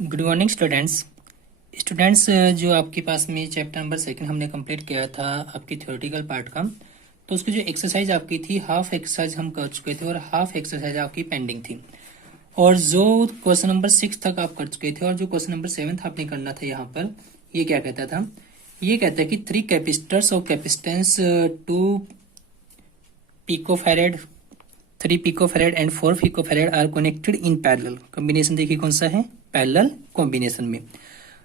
Good morning students जो आपके पास में चैप्टर नंबर सेकंड हमने कंप्लीट किया था आपकी थ्योरेटिकल पार्ट का। तो उसकी जो एक्सरसाइज आपकी थी, हाफ एक्सरसाइज हम कर चुके थे और हाफ एक्सरसाइज आपकी पेंडिंग थी। और जो क्वेश्चन नंबर 6 तक आप कर चुके थे और जो क्वेश्चन नंबर 7 आपने करना था यहाँ पर, ये क्या कहता था? ये कहता है कि 3 capacitors of capacitance 2 picofarad 3 picofarad and 4 picofarad are connected in parallel. Combination देखिए कौन सा है, पैरेलल कॉम्बिनेशन में।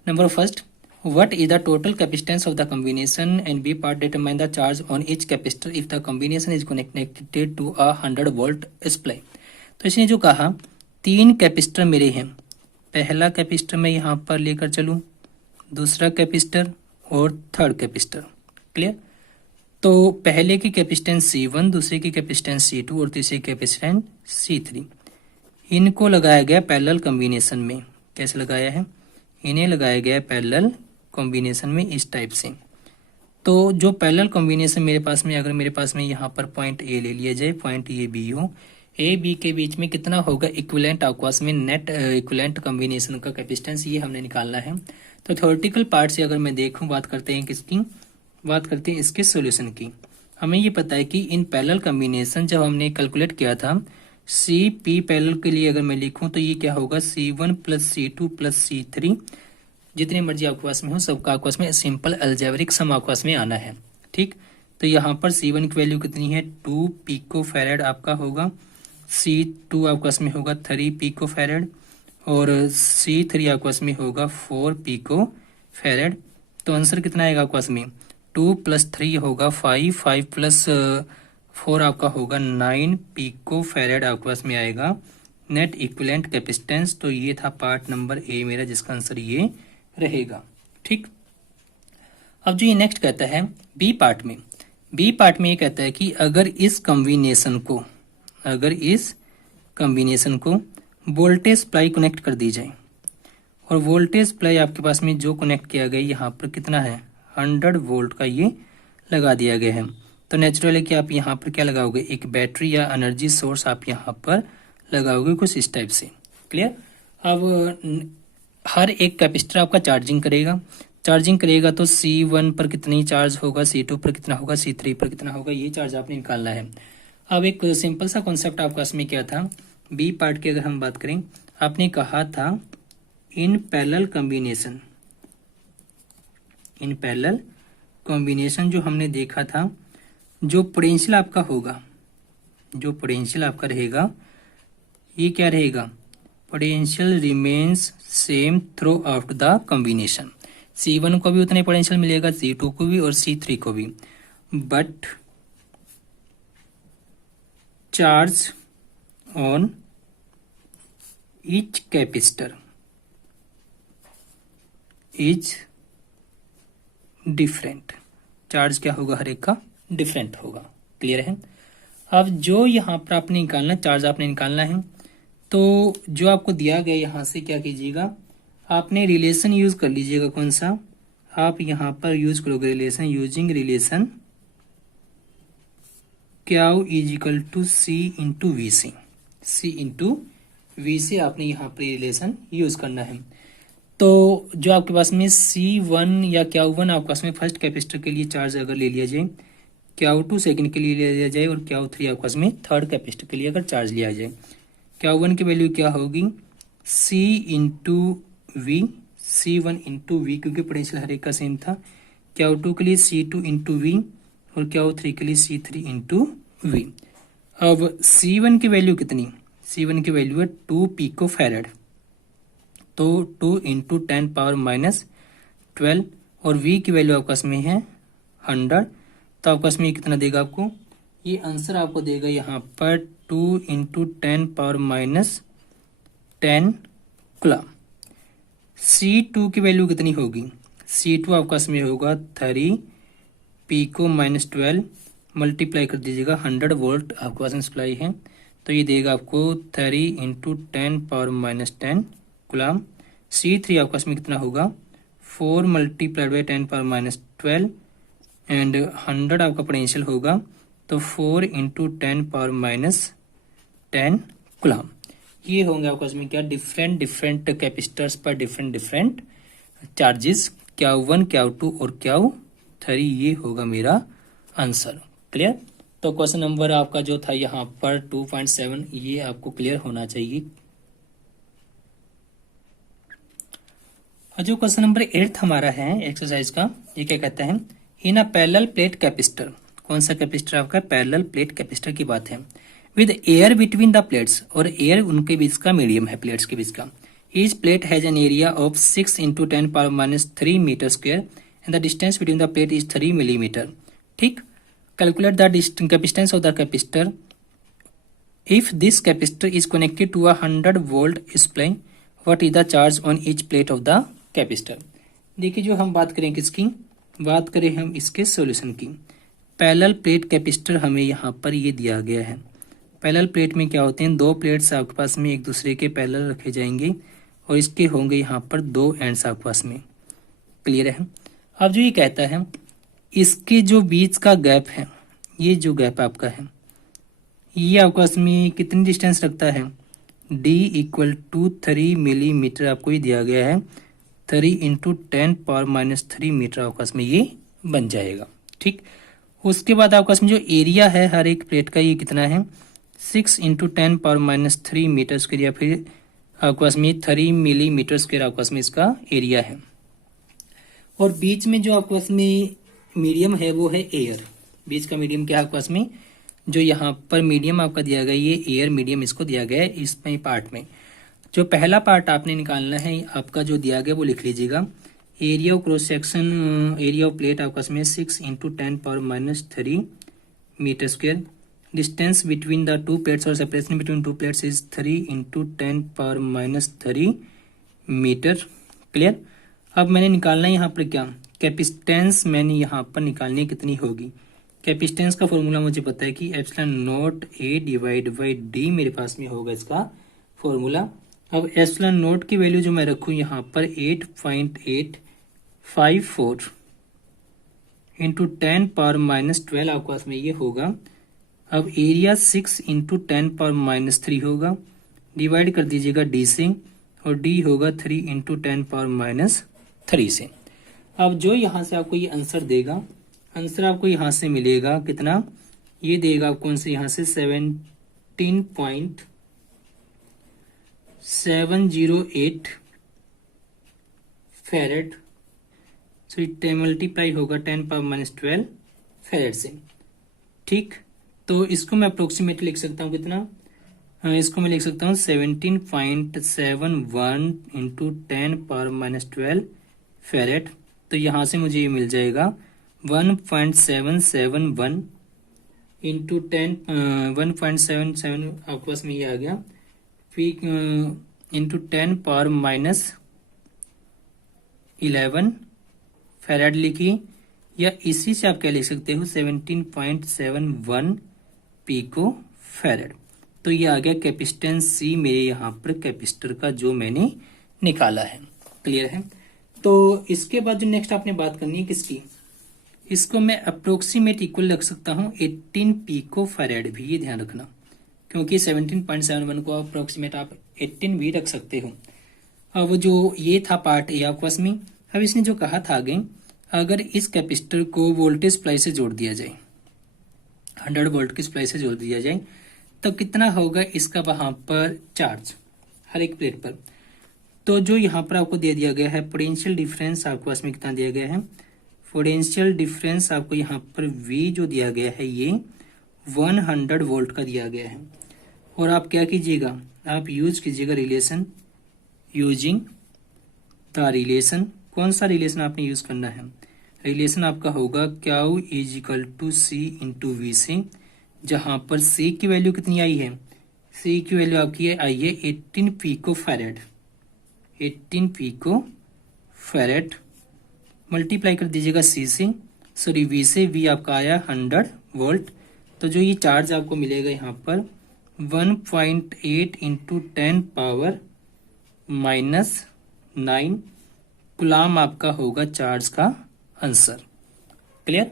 Number first, what is the total capacitance of the combination, and B part determine the charge on each capacitor if the combination is connected to a 100 volt supply। तो इसने जो कहा 3 capacitor मेरे हैं, पहला capacitor मैं यहाँ पर लेकर चलूँ, दूसरा कैपेसिटर और थर्ड कैपेसिटर। क्लियर? तो पहले की कैपेसिटेंस C1, दूसरे की कैपेसिटेंस C2 और तीसरे की कैपेसिटेंस C3, इनको लगाया गया पैरेलल कॉम्बिनेशन में। कैसे लगाया है? इन्हें लगाया गया पैरेलल कॉम्बिनेशन में इस टाइप से। तो जो पैरेलल कॉम्बिनेशन मेरे पास में, अगर मेरे पास में यहाँ पर पॉइंट ए ले लिया जाए, पॉइंट ए बी हो, ए बी के बीच में कितना होगा इक्विवेलेंट आपस में नेट इक्विवेलेंट कॉम्बिनेशन का कैपेसिटेंस, ये हमने निकालना है। तो थ्योरेटिकल पार्ट से अगर मैं देखूं, बात करते हैं किसकी, बात करते हैं इसके सॉल्यूशन की। हमें ये पता है कि इन पैरेलल कॉम्बिनेशन जब हमने कैलकुलेट किया था, सी पी पैरेलल के लिए अगर मैं लिखूं तो ये क्या होगा, C1 plus C2 plus C3, जितने मर्जी आपके पास में हो सबका आपके पास में सिंपल अलजेब्रिक सम आपके पास में आना है। ठीक, तो यहाँ पर C1 की वैल्यू कितनी है, 2 पिको फैरेड आपका होगा, C2 आपके पास में होगा 3 पिको फैरेड और C3 आपके पास में होगा 4 पिको फैरेड। तो आंसर कितना आएगा आपके पास में, 2 प्लस 3 होगा 5, 5 प्लस 4 आपका होगा 9 पिको फैरेड आपके पास में आएगा नेट इक्विवेलेंट कैपेसिटेंस। तो ये था पार्ट नंबर ए मेरा, जिसका आंसर ये रहेगा। ठीक, अब जो ये नेक्स्ट कहता है बी पार्ट में, बी पार्ट में ये कहता है कि अगर इस कॉम्बिनेशन को वोल्टेज सप्लाई कनेक्ट कर दी जाए, और वोल्टेज सप्लाई आपके पास में जो कनेक्ट किया गया यहाँ पर कितना है, 100 वोल्ट का ये लगा दिया गया है। तो नेचुरल है कि आप यहाँ पर क्या लगाओगे, एक बैटरी या एनर्जी सोर्स आप यहाँ पर लगाओगे कुछ इस टाइप से। क्लियर? अब हर एक कैपेसिटर आपका चार्जिंग करेगा तो C1 पर कितनी चार्ज होगा, C2 पर कितना होगा, C3 पर कितना होगा, ये चार्ज आपने निकालना है। अब एक सिंपल सा कॉन्सेप्ट आपका इसमें क्या था, बी पार्ट की अगर हम बात करें, आपने कहा था इन पैरेलल कॉम्बिनेशन जो हमने देखा था, जो पोटेंशियल आपका होगा, जो पोटेंशियल आपका रहेगा, ये क्या रहेगा, potential remains same through out the combination. C1 को भी उतने पोटेंशियल मिलेगा, C2 को भी और C3 को भी, but charge on each capacitor is different. Charge क्या होगा, हर एक का डिफरेंट होगा। क्लियर है? अब जो यहाँ पर आपने निकालना, चार्ज आपने निकालना है, तो जो आपको दिया गया यहाँ से क्या कीजिएगा, आपने रिलेशन यूज कर लीजिएगा। कौन सा? आप यहाँ पर यूज करोगे relation, using relation Q is equal to C into V see आपने यहाँ पर रिलेशन यूज करना है। तो जो आपके पास में C1 या Q1 आपके पास में फर्स्ट कैपेसिटर के लिए चार्ज अगर ले लिया जाए, Q2 सेकंड के लिए ले लिया जाए और Q3 आपके पास में थर्ड कैपेसिटर के लिए अगर चार्ज लिया जाए, Q1 की वैल्यू क्या होगी, C into V, C1 into V, क्योंकि पोटेंशियल हर एक का सेम था। Q2 के लिए C2 इंटू वी और Q3 के लिए C3 इंटू वी। अब C1 की वैल्यू कितनी, C1 की वैल्यू है 2 पिको फैरेड, तो 2 इंटू 10 पावर माइनस 12, और V की वैल्यू आपके पास में है 100। तो आपके पास में कितना देगा आपको, ये आंसर आपको देगा यहाँ पर 2 into 10 power minus 10 coulomb. C2 की वैल्यू कितनी होगी, C2 आपके पास में होगा 3 पिको माइनस 12, मल्टीप्लाई कर दीजिएगा, 100 वोल्ट आपके पास में सप्लाई है, तो ये देगा आपको 3 into 10 power minus 10 coulomb. C3 आपके पास में कितना होगा, 4 multiplied by 10 power minus 12 and 100 आपका पोटेंशियल होगा, तो 4 इंटू 10 पावर माइनस 10 कूलम। ये होंगे आपके पास में क्या, डिफरेंट डिफरेंट कैपेसिटर्स पर different different charges, Q1 Q2 और Q3, ये होगा मेरा आंसर। क्लियर। तो क्वेश्चन नंबर आपका जो था यहाँ पर 2.7, ये आपको क्लियर होना चाहिए। और जो क्वेश्चन नंबर 8 हमारा है एक्सरसाइज का, ये क्या कहता है, इन अ पैरेलल प्लेट कैपेसिटर, कौन सा कैपेसिटर आपका, पैरेलल प्लेट कैपेसिटर की बात है, with air between the plates, और एयर उनके बीच का मीडियम है, प्लेट्स के बीच का। Each plate has an area of 6 × 10⁻³ metre square and the distance between the plate is 3 millimetre. ठीक। Calculate the capacitance of the capacitor if this capacitor is connected to 100 volt supply, what is the charge on each plate of the capacitor. देखिए, जो हम बात करें किसकी, बात करें हम इसके सॉल्यूशन की। पैरेलल प्लेट कैपेसिटर हमें यहाँ पर ये दिया गया है। पैरेलल प्लेट में क्या होते हैं, दो प्लेट्स आपके पास में एक दूसरे के पैरेलल रखे जाएंगे और इसके होंगे यहाँ पर दो एंड्स आपके पास में। क्लियर है। अब जो ये कहता है, इसके जो बीच का गैप है, ये जो गैप आपका है, ये आपके पास में कितनी डिस्टेंस रखता है, D = 3 मिलीमीटर आपको ये दिया गया है। 3 × 10⁻³ मीटर आपके पास में ये बन जाएगा। ठीक। उसके बाद आपके पास में जो एरिया है हर एक प्लेट का, ये कितना है, 6 × 10⁻³ मीटर स्क्वायर, या फिर आपके पास में 3 मिलीमीटर स्क्वायर आपके पास में इसका एरिया है। और बीच में जो आपके पास में मीडियम है वो है एयर। बीच का मीडियम क्या है आपके पास में, जो यहाँ पर मीडियम आपका दिया गया, ये एयर मीडियम इसको दिया गया है इसमें पार्ट में। जो पहला पार्ट आपने निकालना है आपका जो दिया गया वो लिख लीजिएगा। Area of cross section, area of plate आपका इसमें 6 × 10⁻³ metre square. Distance between the two plates और separation between two plates is 3 × 10⁻³ metre. Clear. अब मैंने निकालना है यहाँ पर क्या, कैपेसिटेंस मैंने यहाँ पर निकालनी है, कितनी होगी। कैपेसिटेंस का फॉर्मूला मुझे पता है कि ε0A/D मेरे पास में होगा इसका फॉर्मूला। अब ε0 की वैल्यू जो मैं रखूँ यहाँ पर 8.854 × 10⁻12 आपके पास में ये होगा। अब एरिया 6 × 10⁻³ होगा, डिवाइड कर दीजिएगा D से, और D होगा 3 × 10⁻³ से। अब जो यहाँ से आपको ये आंसर देगा, आंसर आपको यहाँ से मिलेगा कितना, ये देगा आपको से यहाँ से 17.708 फैरेड। सो इट मल्टीप्लाई होगा 10⁻12 फैरेड से। ठीक। तो इसको मैं अप्रोक्सीमेटली लिख सकता हूँ कितना, इसको मैं लिख सकता हूँ 17.71 × 10⁻12 फैरेड। तो यहाँ से मुझे ये मिल जाएगा 1.771 × 1.77 आपके पास में ये आ गया, फिर × 10⁻11 फैराड लिखिए, या इसी से आप क्या लिख सकते हो 17.71 पिको फैराड। तो ये आ गया कैपेसिटेंस C मेरे यहाँ पर कैपेसिटर का जो मैंने निकाला है। क्लियर है। तो इसके बाद जो नेक्स्ट आपने बात करनी है किसकी, इसको मैं अप्रोक्सीमेट इक्वल रख सकता हूँ 18 पिको फैराड भी, ये ध्यान रखना, क्योंकि 17.71 को अप्रोक्सीमेट आप 18 भी रख सकते हो। अब जो ये था पार्ट ए आपके पास में। अब इसने जो कहा था आगे, अगर इस कैपेसिटर को वोल्टेज सप्लाई से जोड़ दिया जाए, 100 वोल्ट की सप्लाई से जोड़ दिया जाए, तो कितना होगा इसका वहां पर चार्ज हर एक प्लेट पर। तो जो यहाँ पर आपको दे दिया गया है पोटेंशियल डिफरेंस, आपके पास में कितना दिया गया है, पोटेंशियल डिफरेंस आपको यहाँ पर V जो दिया गया है ये 100 वोल्ट का दिया गया है। और आप क्या कीजिएगा, आप यूज कीजिएगा रिलेशन, यूजिंग द रिलेशन। कौन सा रिलेशन आपने यूज करना है, रिलेशन आपका होगा Q = C × V से, जहां पर C की वैल्यू कितनी आई है, C की वैल्यू आपकी आई है 18 pico farad, 18 pico farad. Multiply कर दीजिएगा C से, सॉरी V से, V आपका आया 100 वोल्ट। तो जो ये चार्ज आपको मिलेगा यहाँ पर 1.8 × 10⁻⁹ कुलाम आपका होगा चार्ज का आंसर। क्लियर।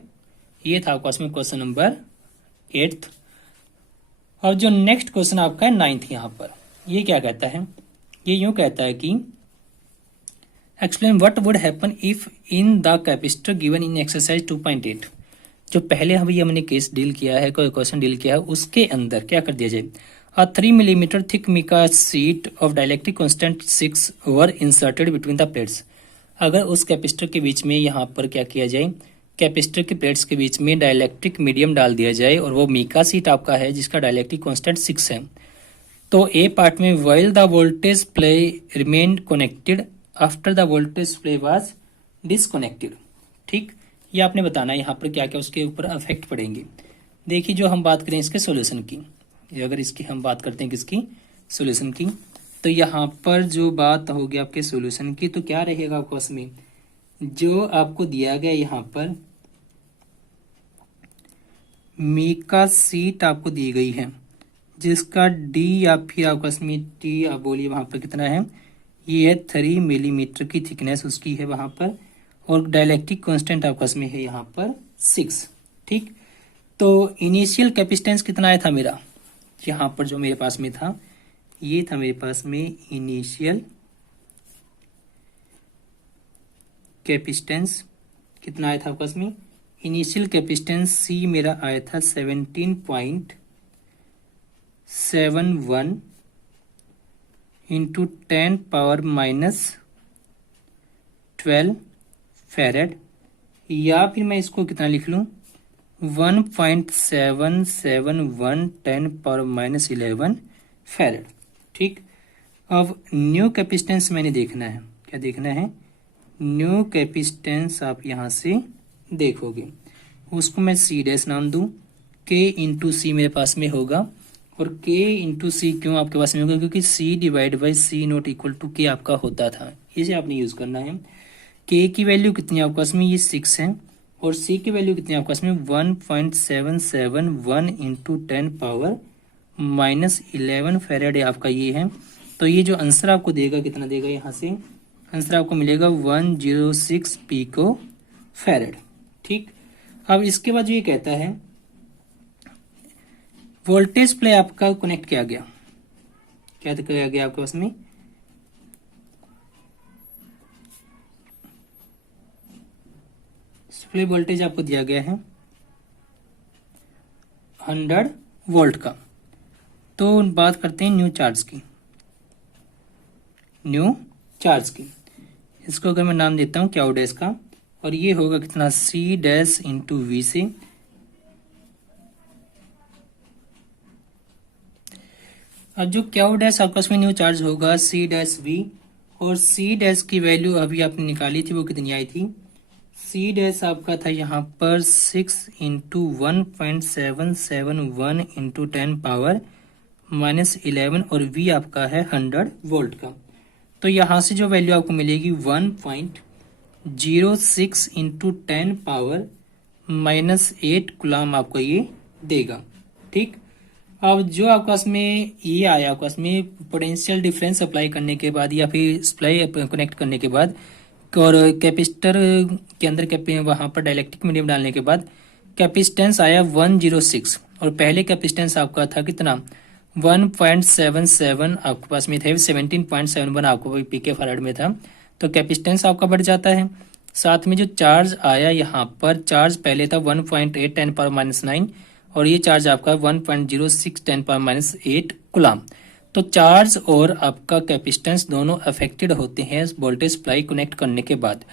ये था आपके पास में क्वेश्चन नंबर 8। और जो नेक्स्ट क्वेश्चन आपका है 9th यहाँ पर, ये क्या कहता है, ये यूं कहता है कि explain what would happen if in the capacitor given in exercise 2.8, जो पहले हमने केस डील किया है, कोई क्वेश्चन डील किया है, उसके अंदर क्या कर दिया जाए, a 3 millimeter thick mica sheet of dielectric constant 6 were inserted between the plates। अगर उस कैपेसिटर के बीच में यहाँ पर क्या किया जाए, कैपेसिटर के प्लेट्स के बीच में डाइलेक्ट्रिक मीडियम डाल दिया जाए और वो मिका शीट आपका है जिसका डाइलेक्ट्रिक कांस्टेंट 6 है, तो ए पार्ट में while the voltage supply remained connected after the voltage supply was disconnected। ठीक, ये आपने बताना है यहाँ पर क्या क्या उसके ऊपर अफेक्ट पड़ेंगे। देखिए जो हम बात करें इसके सॉल्यूशन की, अगर इसकी हम बात करते हैं किसकी, सॉल्यूशन की, तो यहाँ पर जो बात होगी आपके सॉल्यूशन की, तो क्या रहेगा आपको उसमें, जो आपको दिया गया यहाँ पर मिका शीट आपको दी गई है जिसका डी या फिर आपका इसमें टी आप बोलिए वहां पर कितना है, ये है 3 मिलीमीटर की थिकनेस उसकी है वहां पर, और डाइलेक्ट्रिक कांस्टेंट आपका इसमें है यहाँ पर 6। ठीक, तो इनिशियल कैपेसिटेंस कितना आया था मेरा, यहाँ पर जो मेरे पास में था, ये था मेरे पास में इनिशियल कैपेसिटेंस कितना आया था आपके पास में, इनिशियल कैपेसिटेंस सी मेरा आया था 17.71 इंटू 10 पावर -12 फैरेड, या फिर मैं इसको कितना लिख लूं 1.771 10 पावर -11 फैरेड। ठीक, अब न्यू कैपेसिटेंस मैंने देखना है, क्या देखना है, न्यू कैपेसिटेंस आप यहां से देखोगे, उसको मैं सी डैश नाम दूं, के इंटू सी मेरे पास में होगा, और के इंटू सी क्यों आपके पास में होगा, क्योंकि C divide by C not equal to K आपका होता था, इसे आपने यूज करना है। के की वैल्यू कितनी आपके पास में, ये 6 है, और सी की वैल्यू कितनी आपके पास में 1.771 इंटू 10 पावर -11 फैरेड आपका ये है। तो ये जो आंसर आपको देगा कितना देगा, यहाँ से आंसर आपको मिलेगा 106 पिको फैरेड। ठीक, अब इसके बाद जो ये कहता है वोल्टेज प्ले आपका कनेक्ट किया गया, क्या किया गया आपके पास में, सप्लाई वोल्टेज आपको दिया गया है 100 वोल्ट का। तो बात करते हैं न्यू चार्ज की, न्यू चार्ज की, इसको अगर मैं नाम देता हूं क्यू डैश का, और ये होगा कितना सी डैश इंटू वी से, अब जो क्यू डैश आपका उसमें न्यू चार्ज होगा सी डैश वी, और सी डैश की वैल्यू अभी आपने निकाली थी वो कितनी आई थी, सी डैश आपका था यहाँ पर 6 इंटू 1.771 इंटू 10 पावर -11, और वी आपका है 100 वोल्ट का। तो यहाँ से जो वैल्यू आपको मिलेगी 1.06 इंटू 10 पावर -8 कुलाम आपको ये देगा। ठीक, अब जो आपका इसमें ये आया आपका इसमें पोटेंशियल डिफरेंस अप्लाई करने के बाद या फिर सप्लाई कनेक्ट करने के बाद और कैपेसिटर के अंदर वहां पर डाइलेक्ट्रिक मीडियम डालने के बाद कैपेसिटेंस आया 106, और पहले कैपेसिटेंस आपका था कितना 1.77 आपके पास में थे, 17.71 आपको पीके फैराड में था, तो कैपेसिटेंस आपका बढ़ जाता है। साथ में जो चार्ज आया यहाँ पर, चार्ज पहले था 1.8 10 पावर -9, और ये चार्ज आपका 1.06 10 पावर -8 कुलाम। तो चार्ज और आपका कैपेसिटेंस दोनों अफेक्टेड होते हैं वोल्टेज सप्लाई कनेक्ट करने के बाद।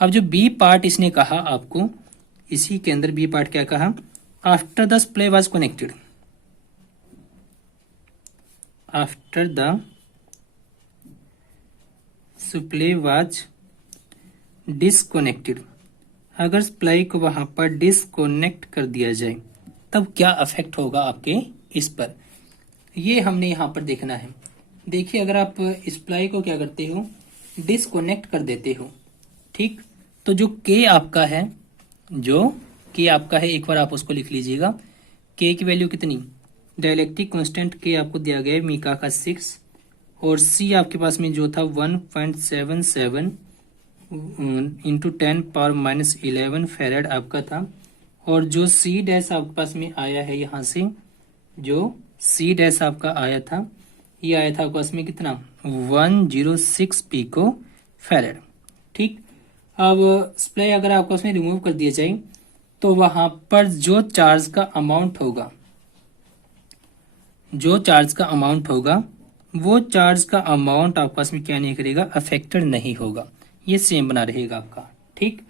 अब जो बी पार्ट इसने कहा आपको, इसी के अंदर बी पार्ट क्या कहा, after the supply was connected, after the supply was disconnected, अगर सप्लाई को वहां पर डिसकनेक्ट कर दिया जाए तब क्या अफेक्ट होगा आपके इस पर, ये हमने यहाँ पर देखना है। देखिए अगर आप सप्लाई को क्या करते हो डिसकनेक्ट कर देते हो, ठीक, तो जो के आपका है, जो के आपका है, एक बार आप उसको लिख लीजिएगा, के की वैल्यू कितनी, डाइलेक्ट्रिक कांस्टेंट के आपको दिया गया है मीका का 6, और सी आपके पास में जो था 1.77 इंटू 10 पावर -11 फैरेड आपका था, और जो सी डैश आपके पास में आया है यहाँ से, जो सी डैश आपका आया था ये आया था आपके पास में कितना 106 पिको फैरेड। ठीक, अब सप्लाई अगर आपको उसमें रिमूव कर दिया जाए तो वहां पर जो चार्ज का अमाउंट होगा, वो चार्ज का अमाउंट आपके पास में क्या नहीं करेगा, अफेक्टेड नहीं होगा, ये सेम बना रहेगा आपका। ठीक,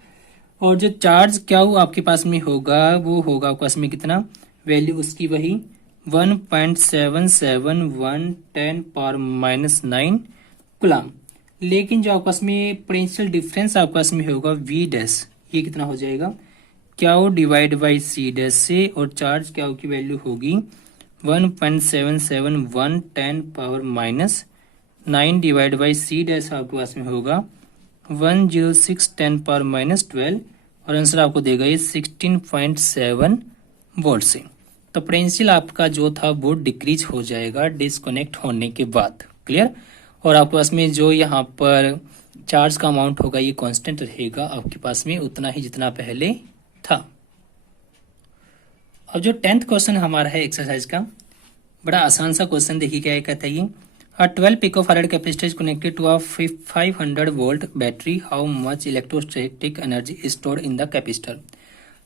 और जो चार्ज क्या वो आपके पास में होगा, वो होगा आपके पास में कितना, वैल्यू उसकी वही 1.771110⁻⁹ कूलम। लेकिन जो आपके पास में पोटेंशियल डिफरेंस आपके पास में होगा वी डैश, ये कितना हो जाएगा, Q divide by C dash से, और चार्ज क्यू की वैल्यू होगी 1.771110⁻⁹ डिवाइड बाई सी डैश आपके पास में होगा 10610⁻⁻12, और आंसर आपको देगा ये 16.7 वोल्ट से। तो पोटेंशियल आपका जो था वो डिक्रीज हो जाएगा डिस्कनेक्ट होने के बाद। क्लियर, और आपके पास में जो यहाँ पर चार्ज का अमाउंट होगा ये कांस्टेंट रहेगा आपके पास में उतना ही जितना पहले था। अब जो 10th क्वेश्चन हमारा है एक्सरसाइज का, बड़ा आसान सा क्वेश्चन, देखिए क्या कहता है ये, A 12 picofarad capacitor is connected to a 500 volt battery. How much electrostatic energy is stored in the capacitor?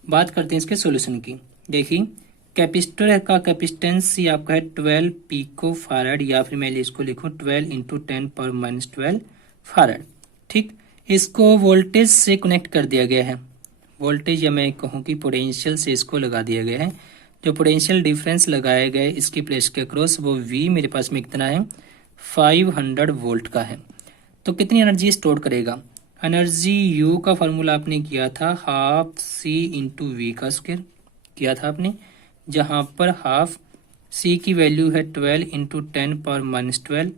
बात करते हैं इसके सॉल्यूशन की। देखिए कैपेसिटर का कैपेसिटेंस ये आपका है 12 पिको फारेड, या फिर मैं इसको लिखूं 12 इंटू 10⁻⁻12 फारेड। ठीक, इसको वोल्टेज से कनेक्ट कर दिया गया है, वोल्टेज या मैं कहूँ कि पोटेंशियल से इसको लगा दिया गया है। जो पोटेंशियल डिफरेंस लगाया गया है इसकी प्लेस के अक्रॉस, वो V मेरे पास में कितना है 500 वोल्ट का है। तो कितनी एनर्जी स्टोर करेगा, एनर्जी U का फॉर्मूला आपने किया था हाफ C इंटू वी का स्क्वायर किया था आपने, जहाँ पर हाफ C की वैल्यू है 12 इंटू 10⁻⁻12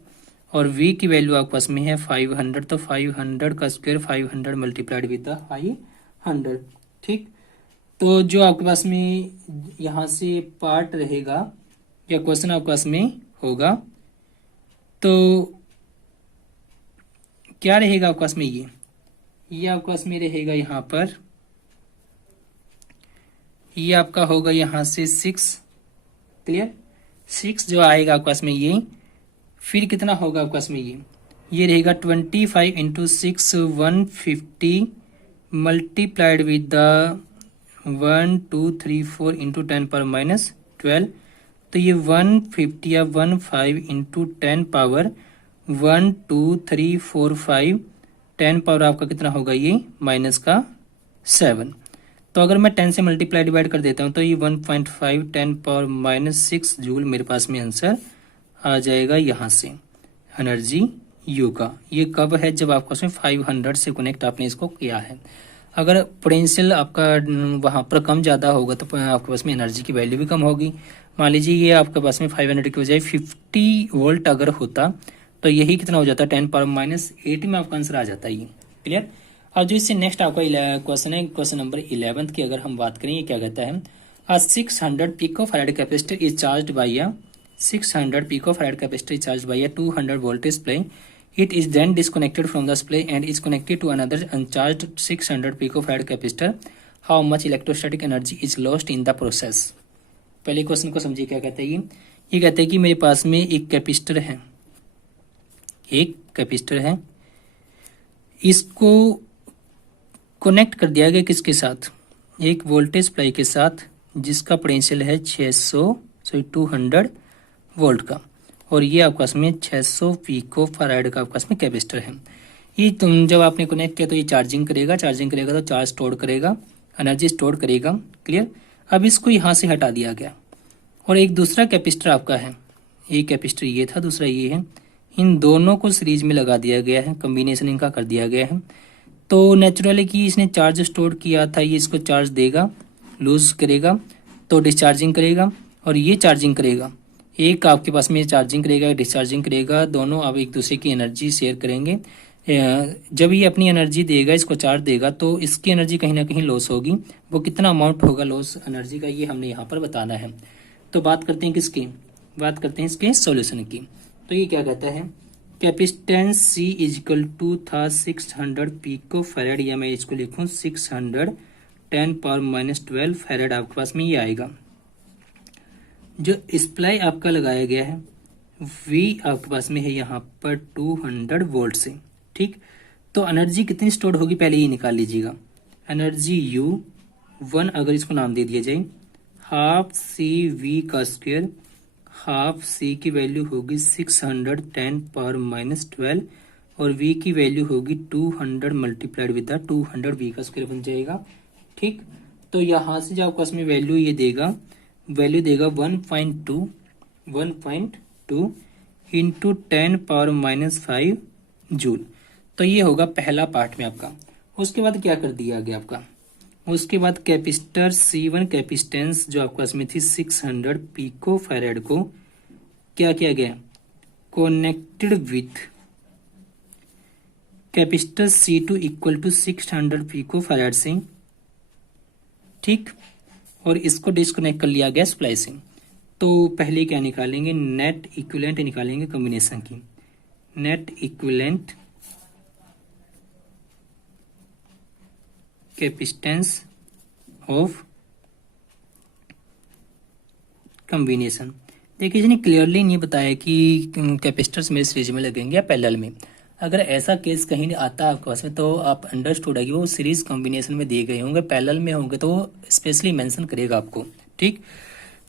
और V की वैल्यू आपके पास में है 500, तो 500 का स्क्वायर 500 मल्टीप्लाइड विद द 500। ठीक, तो जो आपके पास में यहाँ से पार्ट रहेगा या क्वेश्चन आपके पास में होगा, तो क्या रहेगा आपके पास में, ये आपके पास में रहेगा यहाँ पर, ये आपका होगा यहाँ से 6। क्लियर, 6 जो आएगा आपके पास में ये, फिर कितना होगा आपके पास में ये रहेगा 25 into 6 150 multiplied with the 1 2 3 4 into 10⁻⁻12, तो ये 150 या 15 इंटू 10 पावर 1 2 3 4 5 10 पावर आपका कितना होगा ये -7। तो अगर मैं 10 से मल्टीप्लाई डिवाइड कर देता हूँ तो ये 1.5 10⁻⁻6 जूल मेरे पास में आंसर आ जाएगा यहाँ से एनर्जी यू का। ये कब है, जब आपका उसमें 500 से कनेक्ट आपने इसको किया है। अगर पोटेंशियल आपका वहाँ पर कम ज़्यादा होगा तो आपके पास में एनर्जी की वैल्यू भी कम होगी। मान लीजिए ये आपके पास में 500 की बजाय 50 वोल्ट अगर होता तो यही कितना हो जाता 10⁻⁻8 में आपका आंसर आ जाता है ये। क्लियर। अब जो इससे नेक्स्ट आपका क्वेश्चन है, क्वेश्चन नंबर 11 की अगर हम बात करें, ये क्या कहता है, a 600 picofarad capacitor is charged by a 600 picofarad capacitor is charged by a 200 voltage supply. It is then disconnected from the supply and is connected to another uncharged 600 picofarad capacitor. How much electrostatic energy is lost in the process? पहले question को समझिए क्या कहता है ये कहता है कि मेरे पास में एक कैपेसिटर है, इसको कनेक्ट कर दिया गया किसके साथ, एक वोल्टेज सप्लाई के साथ जिसका पोटेंशियल है 200 वोल्ट का, और ये आपके पास में 600 पिको फैराड का आपके पास में कैपेसिटर है। ये तुम जब आपने कनेक्ट किया तो ये चार्जिंग करेगा तो चार्ज स्टोर करेगा, एनर्जी स्टोर करेगा। क्लियर। अब इसको यहाँ से हटा दिया गया और एक दूसरा कैपेसिटर आपका है, एक कैपेसिटर ये था, दूसरा ये है, इन दोनों को सीरीज में लगा दिया गया है, कम्बिनेशन इनका कर दिया गया है। तो नेचुरली कि इसने चार्ज स्टोर किया था, ये इसको चार्ज देगा, लूज करेगा तो डिस्चार्जिंग करेगा, और ये चार्जिंग करेगा, एक आपके पास में चार्जिंग करेगा, डिस्चार्जिंग करेगा, दोनों अब एक दूसरे की एनर्जी शेयर करेंगे। जब ये अपनी एनर्जी देगा, इसको चार्ज देगा, तो इसकी एनर्जी कहीं ना कहीं लॉस होगी। वो कितना अमाउंट होगा लॉस एनर्जी का, ये हमने यहाँ पर बताना है। तो बात करते हैं किसकी, बात करते हैं इसके सॉल्यूशन की। तो ये क्या कहता है, कैपेसिटेंस C इजिकल टू था 600 पिको फैराड, या मैं इसको लिखूँ 600 10⁻⁻12 फैराड आपके पास में ये आएगा। जो सप्लाई आपका लगाया गया है V आपके पास में है यहाँ पर 200 वोल्ट से। ठीक, तो एनर्जी कितनी स्टोर होगी पहले ये निकाल लीजिएगा। एनर्जी U1 अगर इसको नाम दे दिया जाए, हाफ सी वी का स्क्वायर, हाफ सी की वैल्यू होगी 610⁻12 और v की वैल्यू होगी 200 मल्टीप्लाइड विद द 200 v का स्क्वायर बन जाएगा। ठीक, तो यहाँ से जो आपको इसमें वैल्यू ये देगा, वैल्यू देगा 1.2 इंटू 10⁻⁵ जूल। तो ये होगा पहला पार्ट में आपका। उसके बाद क्या कर दिया गया आपका, उसके बाद कैपेसिटर C1 कैपेसिटेंस जो आपके पास में थी 600 पिको फैरेड को क्या किया गया, connected with capacitor C2 equal to 600 pico farad से। ठीक, और इसको डिस्कनेक्ट कर लिया गया स्प्लाइसिंग। तो पहले क्या निकालेंगे, नेट इक्विवेलेंट निकालेंगे कॉम्बिनेशन की। Net equivalent capacitance of combination. देखिए इसने क्लियरली नहीं बताया कि कैपेसिटर्स मेरे सीरीज में लगेंगे या पैरेलल में। अगर ऐसा केस कहीं आता है आपके पास में तो आप अंडरस्टूड है कि वो सीरीज कॉम्बिनेशन में दिए गए होंगे, पैरेलल में होंगे तो स्पेशली मेंशन करेगा आपको। ठीक,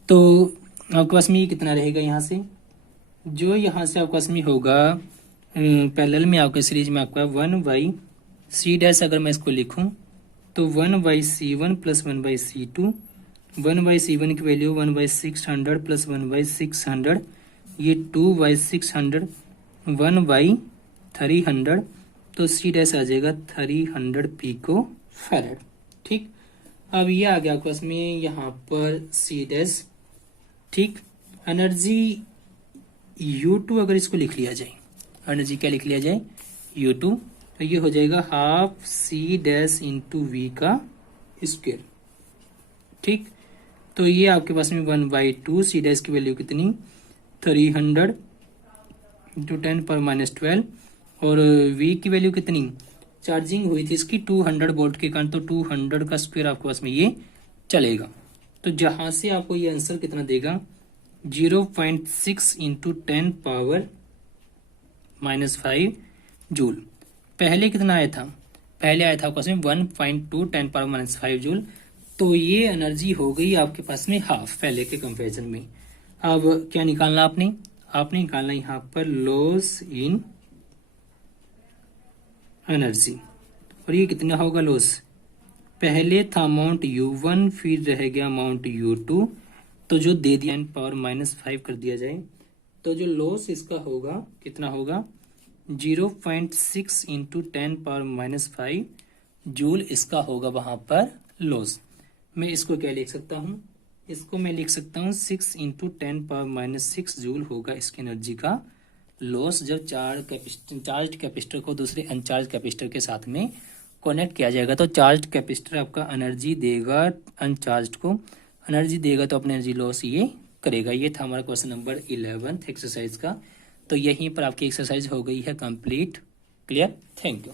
तो आपके पास में ये कितना रहेगा, यहाँ से जो यहाँ से आपके पास में होगा पैरेलल में आपके सीरीज में आपका 1/C' अगर मैं इसको लिखूं तो 1/C1 प्लस 1/C2, 1/C1 की वैल्यू 1/600 प्लस 1/600, ये 2/600, 1/300, तो C' आ जाएगा 300 पिको फैरेड। ठीक, अब ये आ गया आपके पास में यहाँ पर C'। ठीक, एनर्जी U2 अगर इसको लिख लिया जाए, एनर्जी क्या लिख लिया जाए, U2, तो ये हो जाएगा हाफ C' इंटू V का स्क्वायर। ठीक, तो ये आपके पास में 1/2, C' की वैल्यू कितनी 300 इंटू 10⁻12 और V की वैल्यू कितनी, चार्जिंग हुई थी इसकी 200 वोल्ट के कारण, तो 200 का स्क्वायर आपके पास में ये चलेगा। तो जहां से आपको ये आंसर कितना देगा 0.6 इंटू 10⁻⁵ जूल। पहले कितना आया था, पहले आया था आपके पास में 1.2 10⁻⁵ जूल। तो ये एनर्जी हो गई आपके पास में हाफ पहले के कंपैरिजन में। अब क्या निकालना आपने निकालना यहाँ पर लॉस इन एनर्जी, और ये कितना होगा लॉस, पहले था अमाउंट U1 फिर रह गया अमाउंट U2, तो जो दे दिया 10⁻⁵ कर दिया जाए तो जो लॉस इसका होगा कितना होगा 0.6 इंटू 10⁻⁵ जूल इसका होगा वहां पर लॉस। मैं इसको क्या लिख सकता हूं, इसको मैं लिख सकता हूं 6 इंटू 10⁻⁶ जूल होगा इसकी एनर्जी का लॉस जब चार्ज कैपेसिटर को दूसरे अनचार्ज कैपेसिटर के साथ में कनेक्ट किया जाएगा। तो चार्ज कैपेसिटर आपका एनर्जी देगा, अनचार्ज को एनर्जी देगा तो अपने एनर्जी लॉस ये करेगा। ये था हमारा क्वेश्चन नंबर 11 एक्सरसाइज का। तो यहीं पर आपकी एक्सरसाइज हो गई है कंप्लीट। Clear, thank you.